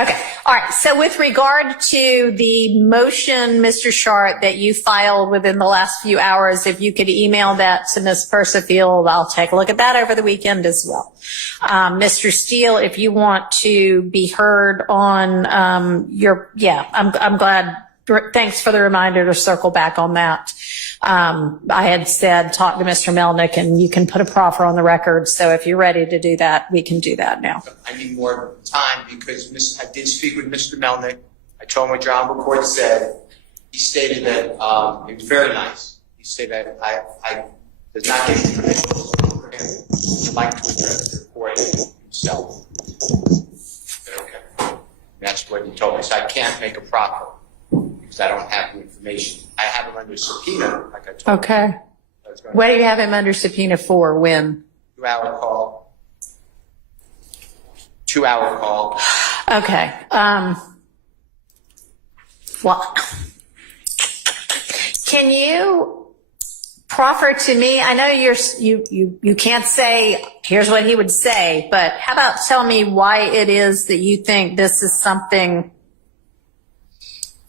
Okay. All right. So with regard to the motion, Mr. Sharp, that you filed within the last few hours, if you could email that to Ms. Persifield, I'll take a look at that over the weekend as well. Mr. Steele, if you want to be heard on I'm glad. Thanks for the reminder to circle back on that. I had said talk to Mr. Melnick and you can put a proffer on the record. So if you're ready to do that, we can do that now. I need more time because I did speak with Mr. Melnick. I told him what your Honorable Court said. He stated that it was very nice. He said that I does not get any permission for him. He'd like to address the court himself. Okay. That's what he told me. So I can't make a proffer because I don't have the information. I have him under subpoena, like I told you. Okay. What do you have him under subpoena for? When? 2-hour call. 2-hour call. Okay. Well, can you proffer to me? I know you can't say here's what he would say, but how about tell me why it is that you think this is something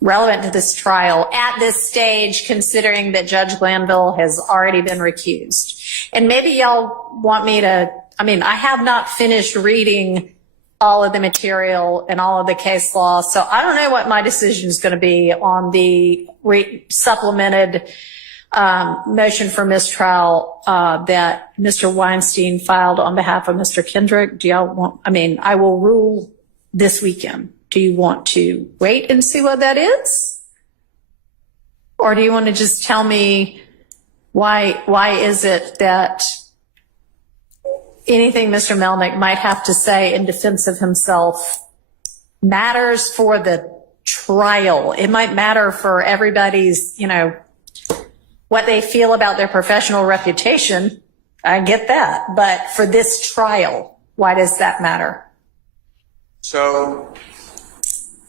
relevant to this trial at this stage, considering that Judge Glanville has already been recused. And maybe y'all want me to, I have not finished reading all of the material and all of the case law, so I don't know what my decision is going to be on the supplemented motion for mistrial that Mr. Weinstein filed on behalf of Mr. Kendrick. Do y'all want, I will rule this weekend. Do you want to wait and see what that is? Or do you want to just tell me why is it that anything Mr. Melnick might have to say in defense of himself matters for the trial? It might matter for everybody's, what they feel about their professional reputation. I get that. But for this trial, why does that matter? So,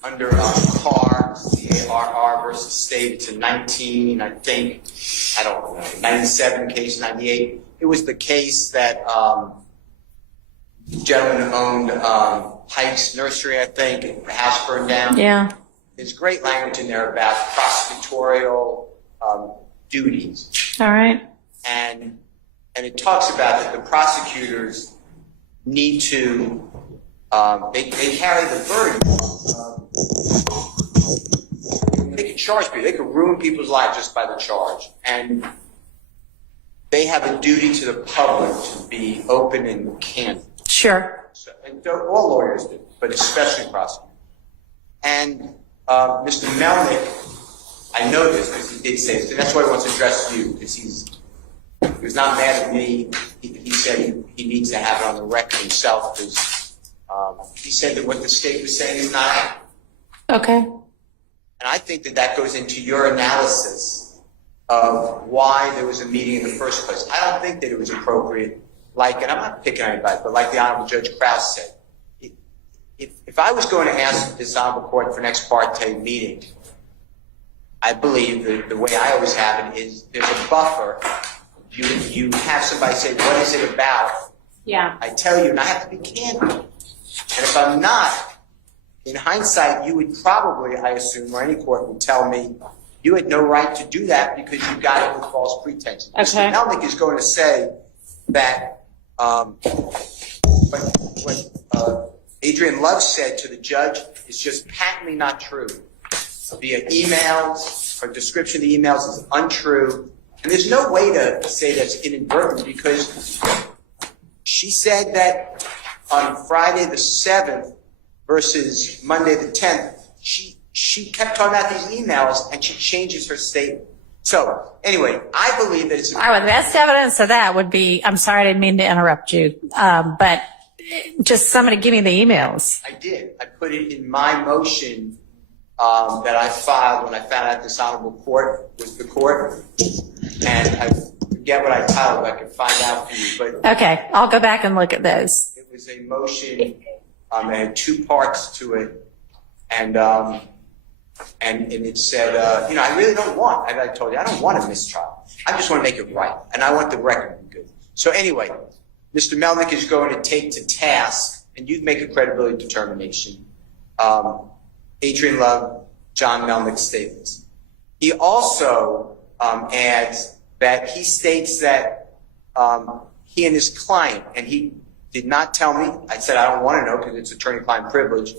under CAR, C-A-R-R versus State, it's a 97 case, 98. It was the case that the gentleman owned Pike's Nursery, I think, the house burned down. Yeah. There's great language in there about prosecutorial duties. All right. And it talks about that the prosecutors need to they carry the burden. They can charge people. They can ruin people's lives just by the charge. And they have a duty to the public to be open and candid. Sure. So, and all lawyers do, but especially prosecutors. And Mr. Melnick, I know this because he did say this, and that's why he wants to address you, because he was not mad at me. He said he needs to have it on the record himself because he said that what the state was saying is not accurate. Okay. And I think that goes into your analysis of why there was a meeting in the first place. I don't think that it was appropriate, and I'm not picking on anybody, but like the Honorable Judge Krause said, if I was going to ask this Honorable Court for an ex parte meeting, I believe the way I always have it is there's a buffer. You have somebody say, what is it about? Yeah. I tell you, and I have to be candid. And if I'm not, in hindsight, you would probably, I assume, or any court would tell me, you had no right to do that because you got it with false pretenses. Okay. Mr. Melnick is going to say that what Adriane Love said to the judge is just patently not true. Via emails, her description of the emails is untrue. And there's no way to say that's inadvertent because she said that on Friday the 7th versus Monday the 10th, she kept talking about these emails and she changes her statement. So anyway, I believe that it's... All right, the best evidence of that would be, I'm sorry, I didn't mean to interrupt you, but just somebody give me the emails. I did. I put it in my motion that I filed when I found out this Honorable Court was the court. And I forget what I titled. I can find out for you. But okay, I'll go back and look at those. It was a motion. It had two parts to it, and it said, I really don't want. I told you, I don't want a mistrial. I just want to make it right, and I want the record to be good. So anyway, Mr. Melnick is going to take to task, and you make a credibility determination. Adriane loved John Melnick's statements. He also adds that he states that he and his client, and he did not tell me, I said I don't want to know because it's attorney-client privilege,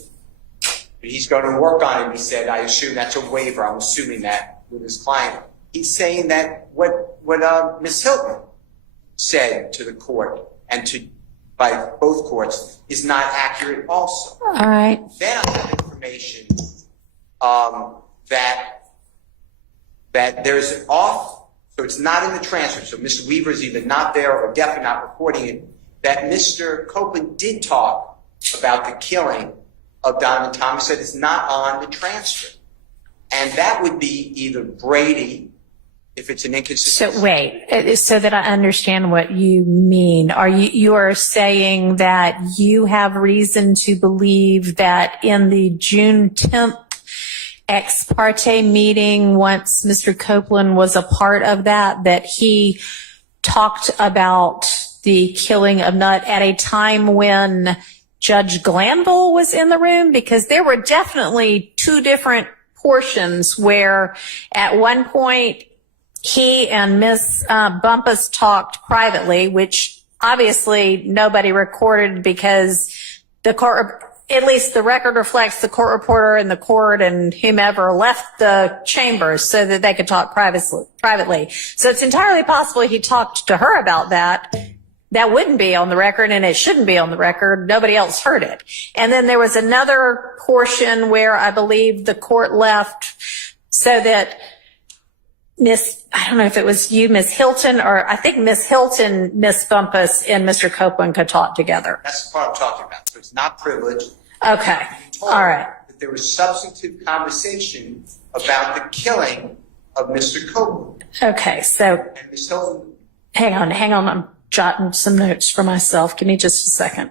but he's going to work on it. He said, I assume that's a waiver. I'm assuming that with his client. He's saying that what Ms. Hilton said to the court and by both courts is not accurate also. All right. Then I have information that there's an off, so it's not in the transcript, so Mr. Weaver is either not there or definitely not recording it, that Mr. Copeland did talk about the killing of Donovan Thomas, that it's not on the transcript. And that would be either Brady, if it's an inconsistency. So wait, so that I understand what you mean. You are saying that you have reason to believe that in the June 10th ex parte meeting, once Mr. Copeland was a part of that he talked about the killing of Nutt at a time when Judge Glanville was in the room? Because there were definitely two different portions where at one point he and Ms. Bumpus talked privately, which obviously nobody recorded because the court, at least the record reflects the court reporter and the court and whomever left the chambers so that they could talk privately. So it's entirely possible he talked to her about that. That wouldn't be on the record, and it shouldn't be on the record. Nobody else heard it. And then there was another portion where I believe the court left so that I don't know if it was you, Miss Hilton, or I think Miss Hilton, Miss Bumpus, and Mr. Copeland could talk together. That's the part I'm talking about. So it's not privileged. Okay. All right. That there was substantive conversation about the killing of Mr. Copeland. Okay. So and Ms. Hilton. hang on. I'm jotting some notes for myself. Give me just a second.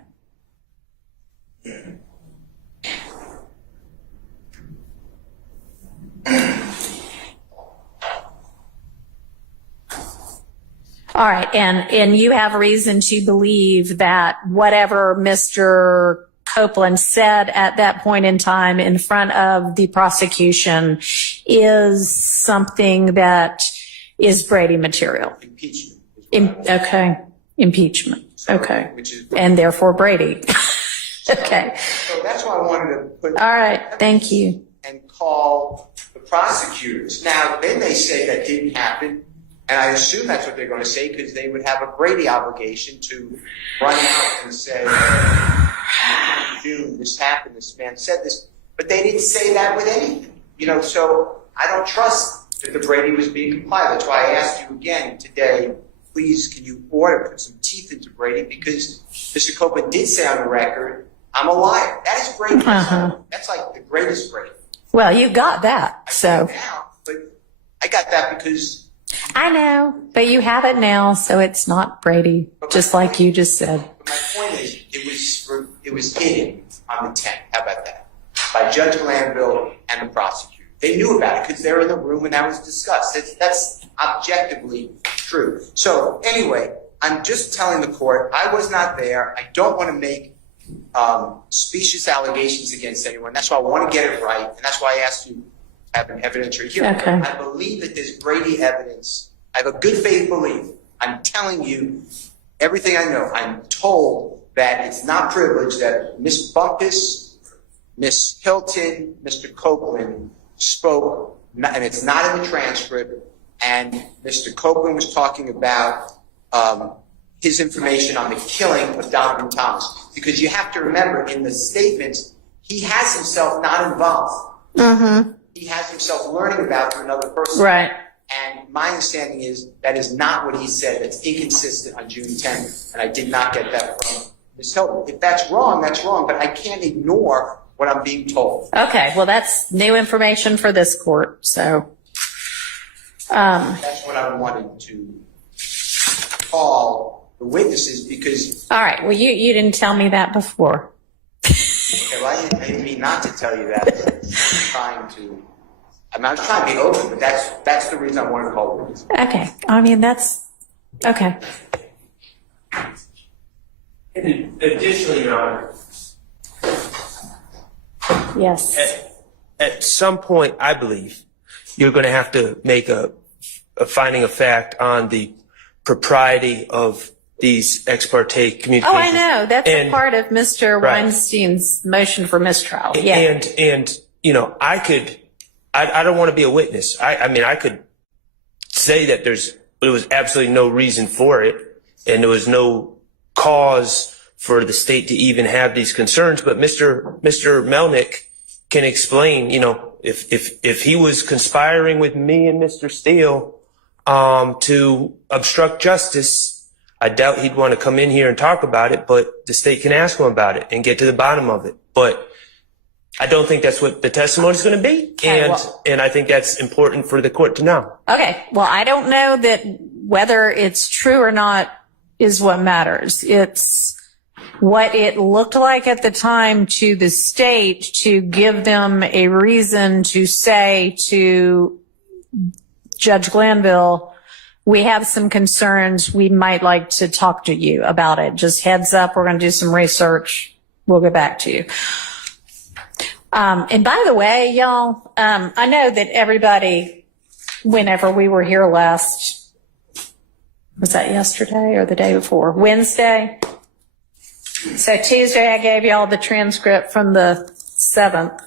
All right, and you have reason to believe that whatever Mr. Copeland said at that point in time in front of the prosecution is something that is Brady material. Impeachment. Okay, impeachment. So, okay, which is and therefore Brady. Okay. So that's why I wanted to put. All right, thank you. And call the prosecutors. Now they may say that didn't happen. And I assume that's what they're going to say because they would have a Brady obligation to run out and say, June, this happened, this man said this. But they didn't say that with anything. So I don't trust that the Brady was being complied. That's why I asked you again today, please, can you put some teeth into Brady? Because Mr. Copeland did say on the record, I'm a liar. That is Brady. That's like the greatest Brady. Well, you got that. So but I got that because I know, but you have it now, so it's not Brady, just like you just said. But my point is, it was hidden on the 10th. How about that? By Judge Glanville and the prosecutor. They knew about it because they were in the room when that was discussed. That's objectively true. So anyway, I'm just telling the court, I was not there. I don't want to make specious allegations against anyone. That's why I want to get it right, and that's why I asked you to have an evidentiary hearing. Okay. I believe that there's Brady evidence. I have a good faith belief. I'm telling you everything I know. I'm told that it's not privileged, that Miss Bumpus, Miss Hilton, Mr. Copeland spoke, and it's not in the transcript, and Mr. Copeland was talking about his information on the killing of Donovan Thomas. Because you have to remember, in the statements, he has himself not involved. Mm-hmm. He has himself learning about through another person. Right. And my understanding is that is not what he said. That's inconsistent on June 10th, and I did not get that from Ms. Hilton. If that's wrong, that's wrong, but I can't ignore what I'm being told. Okay, well, that's new information for this court, so. That's what I wanted to call the witnesses because. All right, well, you didn't tell me that before. Okay, well, I didn't mean not to tell you that. I was trying to be open, but that's the reason I wanted to call the witnesses. Okay, I mean, that's, okay. Additionally, Your Honor, Yes. At some point, I believe, you're going to have to make a finding of fact on the propriety of these ex parte communications. Oh, I know. That's a part of Mr. Right. Weinstein's motion for mistrial. Yeah. And you know, I don't want to be a witness. I mean, I could say that there was absolutely no reason for it, and there was no cause for the state to even have these concerns. But Mr. Melnick can explain, you know, if he was conspiring with me and Mr. Steele to obstruct justice, I doubt he'd want to come in here and talk about it, but the state can ask him about it and get to the bottom of it. But I don't think that's what the testimony is going to be. Okay, And I think that's important for the court to know. Okay. Well, I don't know that whether it's true or not is what matters. It's what it looked like at the time to the state to give them a reason to say to Judge Glanville, we have some concerns. We might like to talk to you about it. Just heads up. We're going to do some research. We'll get back to you. And by the way, y'all, I know that everybody, whenever we were here last, was that yesterday or the day before? Wednesday. So Tuesday, I gave y'all the transcript from the 7th.